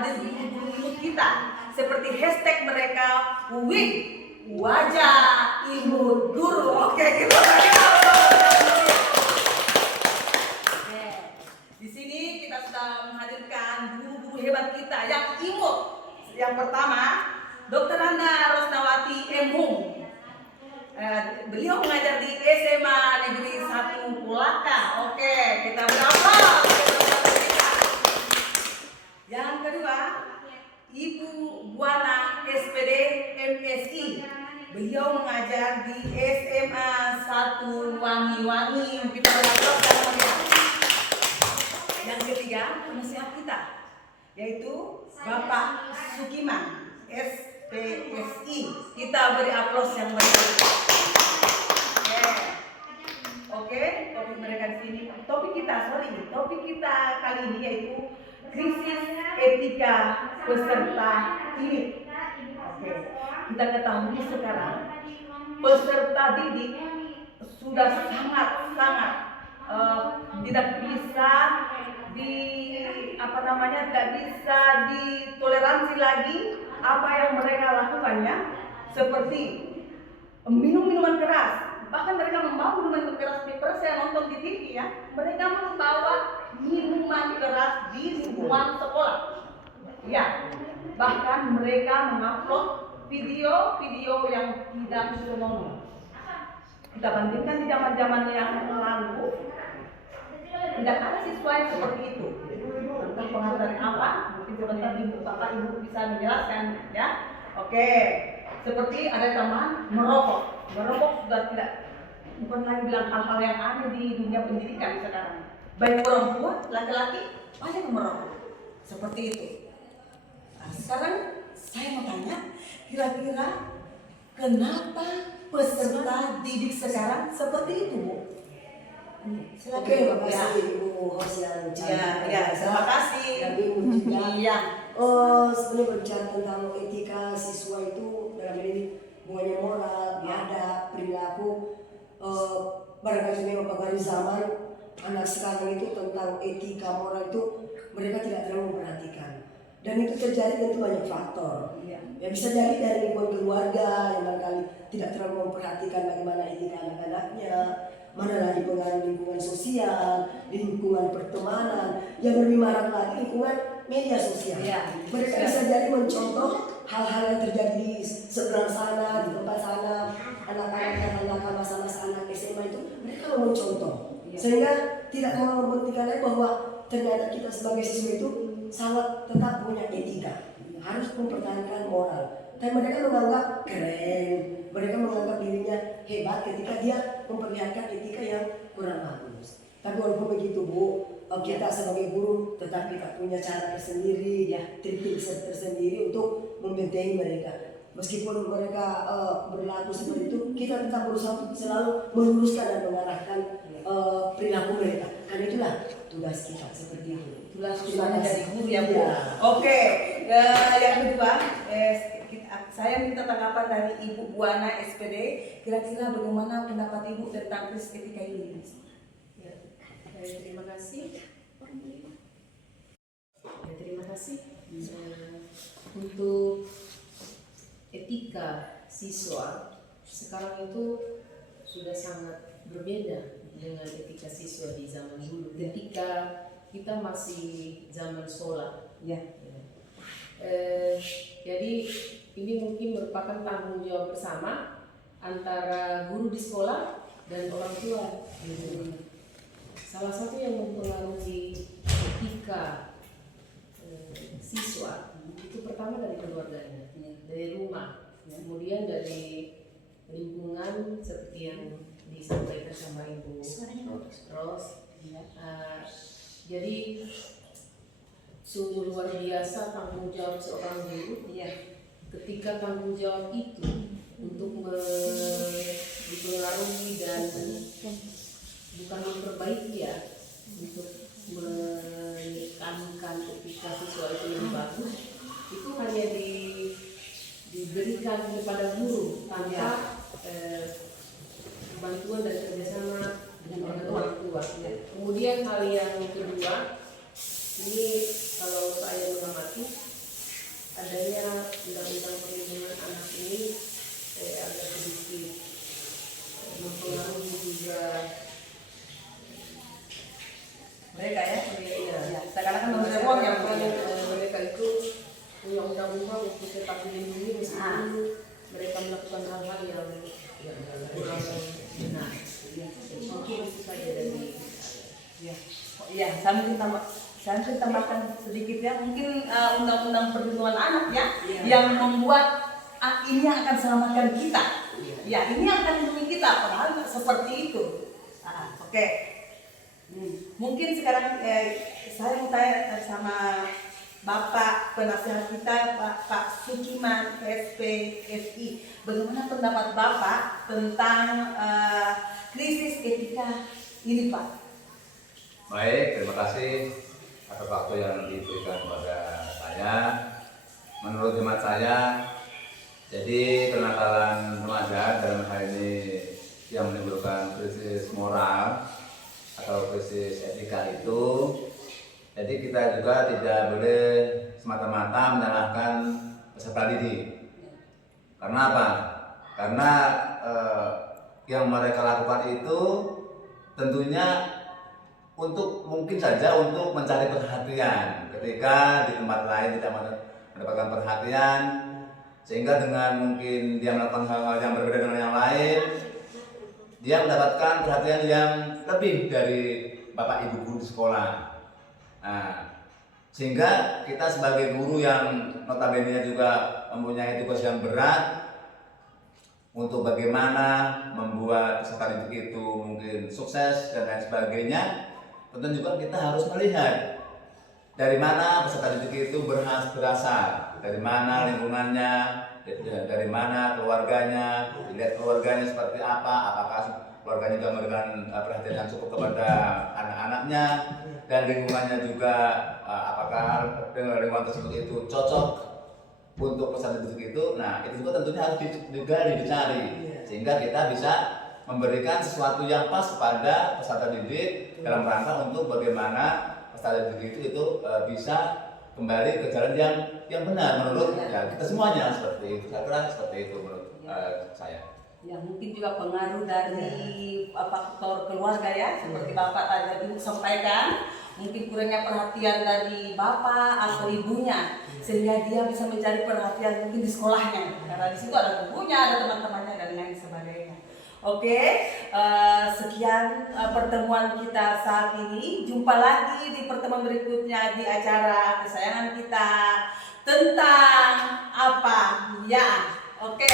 hadir guru-guru kita seperti hashtag mereka wih wajah ibu guru. Oke, kita di sini kita sudah menghadirkan guru-guru hebat kita yang imut. Yang pertama, Dr. Hana Rosnawati M. Hum. Beliau mengajar di SMA Negeri 1 Pulaka. Oke, kita beraplaus. Yang kedua, Ibu Buana SPD MSI. Beliau mengajar di SMA 1 Wangi-Wangi. Kita beraplaus. Yang ketiga, penasihat kita, yaitu Bapak Sukiman SPSI. Kita beri aplaus yang banyak. Oke, topik mereka di sini. Topik kita kali ini yaitu krisis etika peserta didik. Oke, kita ketahui sekarang peserta didik sudah sangat tidak bisa tidak bisa ditoleransi lagi apa yang mereka lakukannya, seperti minum minuman keras. Bahkan mereka membawa minuman keras. Saya nonton di TV ya, mereka membawa minuman keras di lingkungan sekolah. Ya, bahkan mereka mengupload video-video yang tidak senonoh. Kita bandingkan di zaman-zaman yang lalu, tidak ada siswa yang seperti itu. Tentang pengaruh dari apa? Mungkin sebentar Bapak Ibu bisa menjelaskan ya. Oke, seperti ada tambahan merokok. Merokok sudah bukan lagi bilang hal-hal yang ada di dunia pendidikan sekarang. Baik perempuan, laki-laki banyak yang merokok. Seperti itu. Nah, sekarang saya mau tanya, kira-kira kenapa peserta didik sekarang seperti itu, Bu? Silakan. Oke, terima kasih Ibu host yang cantik. Ya, terima kasih. Iya. Sebenarnya berbicara tentang etika siswa itu dalam ini hubungannya moral, adab, perilaku. Barangkali memang pengaruh zaman anak sekarang itu tentang etika moral itu mereka tidak terlalu memperhatikan. Dan itu terjadi tentu banyak faktor. Ya bisa jadi dari lingkungan keluarga yang barangkali tidak terlalu memperhatikan bagaimana etika anak-anaknya. Mana lagi pengaruh lingkungan sosial, lingkungan pertemanan, yang lebih marak lagi lingkungan media sosial. Mereka bisa jadi mencontoh hal-hal yang terjadi di seberang sana, di tempat sana, anak-anak yang nakal masa-masa anak SMA itu mereka mau mencontoh, sehingga tidak mau membuktikan lagi bahwa ternyata kita sebagai siswa itu sangat tetap punya etika, harus mempertahankan moral. Dan mereka menganggap keren, mereka menganggap dirinya hebat ketika dia memperlihatkan etika yang kurang bagus. Tapi walaupun begitu Bu, kita sebagai guru tetap kita punya cara tersendiri, trik-trik tersendiri untuk membentengi mereka. Meskipun mereka berlaku seperti itu, kita tetap berusaha untuk selalu meluruskan dan mengarahkan perilaku mereka. Karena itulah tugas kita seperti itu. Itulah tugasnya dari guru ya Bu. Oke, yang kedua, saya minta tanggapan dari Ibu Buana SPD. Kira-kira bagaimana pendapat Ibu tentang krisis etika ini? Terima kasih. Terima kasih. Untuk etika siswa sekarang itu sudah sangat berbeda dengan etika siswa di zaman dulu. Ketika kita masih zaman sekolah. Jadi ini mungkin merupakan tanggung jawab bersama antara guru di sekolah dan orang tua. Salah satu yang mempengaruhi etika siswa itu pertama dari keluarganya, dari rumah, kemudian dari lingkungan seperti yang disampaikan sama Ibu Ros. Jadi sungguh luar biasa tanggung jawab seorang guru. Ketika tanggung jawab itu untuk dipengaruhi dan bukan memperbaiki untuk menekankan ketika siswa itu lebih bagus, itu hanya diberikan kepada guru tanpa bantuan dan kerjasama dengan orang tua. Kemudian hal yang kedua, ini kalau saya mengamati adanya undang-undang perlindungan anak ini agak sedikit mempengaruhi juga Mereka ya. ya, Sekarang kan udah uang yang mereka itu punya undang-undang untuk tetap dilindungi meskipun mereka melakukan hal-hal yang kurang benar. Mungkin itu saja dari ya. Iya, saya mungkin tambahkan sedikit ya. Mungkin undang-undang perlindungan anak ya, yang membuat ini yang akan selamatkan kita. Ya, ini yang akan melindungi kita. Padahal seperti itu. Oke. Mungkin sekarang saya mau tanya sama Bapak penasihat kita, Pak Sukiman, SPSI. Bagaimana pendapat Bapak tentang krisis etika ini, Pak? Baik, terima kasih atas waktu yang diberikan kepada saya. Menurut hemat saya, jadi kenakalan remaja dalam hal ini yang menimbulkan krisis moral atau krisis etika itu, jadi kita juga tidak boleh semata-mata menyalahkan peserta didik. Karena apa? Karena yang mereka lakukan itu tentunya mungkin saja untuk mencari perhatian ketika di tempat lain tidak mendapatkan perhatian, sehingga dengan mungkin dia melakukan hal-hal yang berbeda dengan yang lain, dia mendapatkan perhatian yang lebih dari bapak ibu guru di sekolah. Sehingga kita sebagai guru yang notabene juga mempunyai tugas yang berat untuk bagaimana membuat peserta didik itu mungkin sukses dan lain sebagainya, tentu juga kita harus melihat dari mana peserta didik itu berasal, dari mana lingkungannya, dari mana keluarganya, dilihat keluarganya seperti apa, apakah keluarganya juga memberikan perhatian yang cukup kepada anak-anaknya, dan lingkungannya juga apakah lingkungan tersebut itu cocok untuk peserta didik itu. Nah, itu juga tentunya harus digali, dicari, sehingga kita bisa memberikan sesuatu yang pas kepada peserta didik dalam rangka untuk bagaimana peserta didik itu bisa kembali ke jalan yang benar menurut kita semuanya, seperti itu. Saya kira seperti itu menurut saya. Ya, mungkin juga pengaruh dari faktor keluarga ya, seperti Bapak tadi sampaikan, mungkin kurangnya perhatian dari Bapak atau ibunya, sehingga dia bisa mencari perhatian mungkin di sekolahnya, karena di situ ada gurunya, ada teman-temannya dan lain sebagainya. Oke, sekian pertemuan kita saat ini. Jumpa lagi di pertemuan berikutnya di acara kesayangan kita tentang apa ya. Oke.